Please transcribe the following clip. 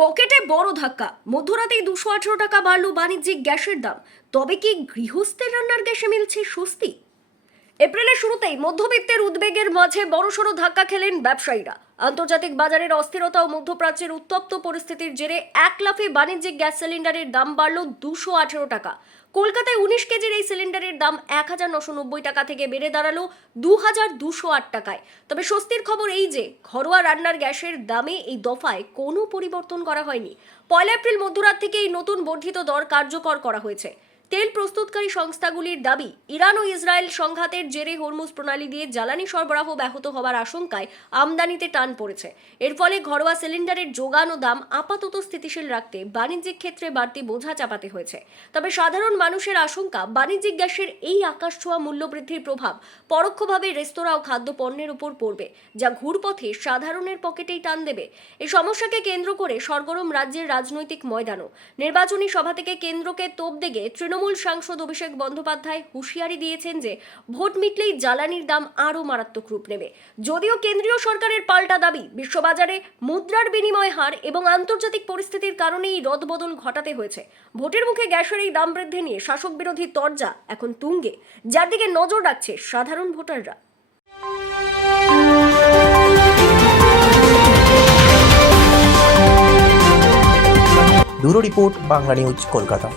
পকেটে বড় ধাক্কা, মধ্যরাতেই 218 টাকা বাড়ল বাণিজ্যিক গ্যাসের দাম। তবে কি গৃহস্থের রান্নার গ্যাসে মিলছে স্বস্তি? এপ্রিলের শুরুতেই মধ্যবিত্তের উদ্বেগের মাঝে বড়সড় ধাক্কা খেলেন ব্যবসায়ীরা। আন্তর্জাতিক বাজারের অস্থিরতা ও মধ্যপ্রাচ্যের উত্তপ্ত পরিস্থিতির জেরে এক লাফে বাণিজ্যিক গ্যাস সিলিন্ডারের দাম বাড়ল 218 টাকা। কলকাতায় 19 কেজির এই সিলিন্ডারের দাম 1990 টাকা থেকে বেড়ে দাঁড়ালো 2208 টাকায়। তবে স্বস্তির খবর এই যে ঘরোয়া রান্নার গ্যাসের দামে এই দফায় কোনো পরিবর্তন করা হয়নি। 1 এপ্রিল মধ্যরাত থেকে এই নতুন বর্ধিত দর কার্যকর করা হয়েছে। তেল প্রস্তুতকারী সংস্থাগুলির দাবি, ইরান ও ইসরায়েল সংঘাতের জেরে হরমুজ প্রণালী দিয়ে জ্বালানি সরবরাহ ব্যাহত হওয়ার আশঙ্কায় আমদানিতে টান পড়েছে। এর ফলে ঘরোয়া সিলিন্ডারের যোগান ও দাম আপাতত স্থিতিশীল রাখতে বাণিজ্যিক ক্ষেত্রে বাড়তি বোঝা চাপাতে হয়েছে। তবে সাধারণ মানুষের আশঙ্কা, বাণিজ্যিক গ্যাসের এই আকাশছোঁয়া মূল্যবৃদ্ধির প্রভাব পরোক্ষভাবে রেস্তোরাঁ ও খাদ্যপণ্যের উপর পড়বে, যা ঘুরপথে সাধারণের পকেটেই টান দেবে। এই সমস্যাকে কেন্দ্র করে সরগরম রাজ্যের রাজনৈতিক ময়দানও। নির্বাচনী সভা থেকে কেন্দ্রকে তোপ দেগে তৃণমূল সাংসদ অভিষেক বন্দ্যোপাধ্যায় হুঁশিয়ারি দিয়েছেন যে ভোট মিটলেই জ্বালানির দাম আরও মারাত্মক রূপ নেবে। যদিও কেন্দ্রীয় সরকারের পাল্টা দাবি, বিশ্ববাজারে মুদ্রার বিনিময় হার এবং আন্তর্জাতিক পরিস্থিতির কারণেই রদবদল ঘটাতে হয়েছে। ভোটের মুখে গ্যাসের এই দাম বৃদ্ধি নিয়ে শাসক বিরোধী তরজা এখন তুঙ্গে, যার দিকে নজর রাখছে সাধারণ ভোটাররা। Bureau report, Bangla news, Kolkata.